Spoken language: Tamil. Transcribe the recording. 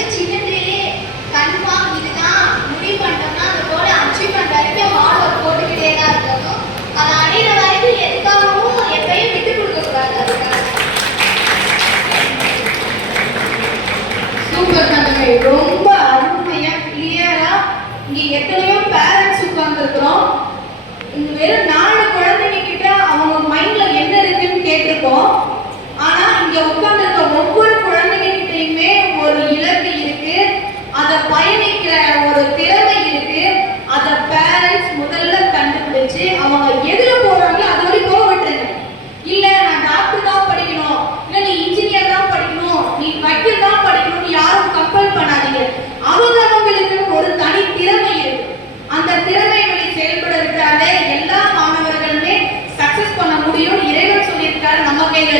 வந்து சின்னதுலேயே கன்ஃபார்ம் இதுதான் முடிவு பண்ணிட்டோம்னா அந்த கோலை அச்சீவ் பண்ணுற வரைக்கும் ஒர்க் போட்டுக்கிட்டே தான் இருக்கணும் அதை அடையிற வரைக்கும் எப்பயும் விட்டு கொடுக்கக்கூடாது சூப்பர் தமிழ் ரொம்ப அருமையாக கிளியராக இங்கே எத்தனையோ பேரண்ட்ஸ் உட்கார்ந்துருக்குறோம். வெறும் வச்சு அவங்க எதுல போறாங்களோ அது வரைக்கும் போக விட்டுருங்க இல்ல நான் டாக்டர் தான் படிக்கணும். இல்ல நீ இன்ஜினியர் தான் படிக்கணும். நீ வக்கீல் தான் படிக்கணும் யாரும் கம்பல் பண்ணாதீங்க. அவங்க அவங்களுக்கு ஒரு தனி திறமை இருக்கு. அந்த திறமைகளை செயல்பட விட்டாலே எல்லா மாணவர்களுமே சக்சஸ் பண்ண முடியும் இறைவன் சொல்லியிருக்காரு நம்ம கையில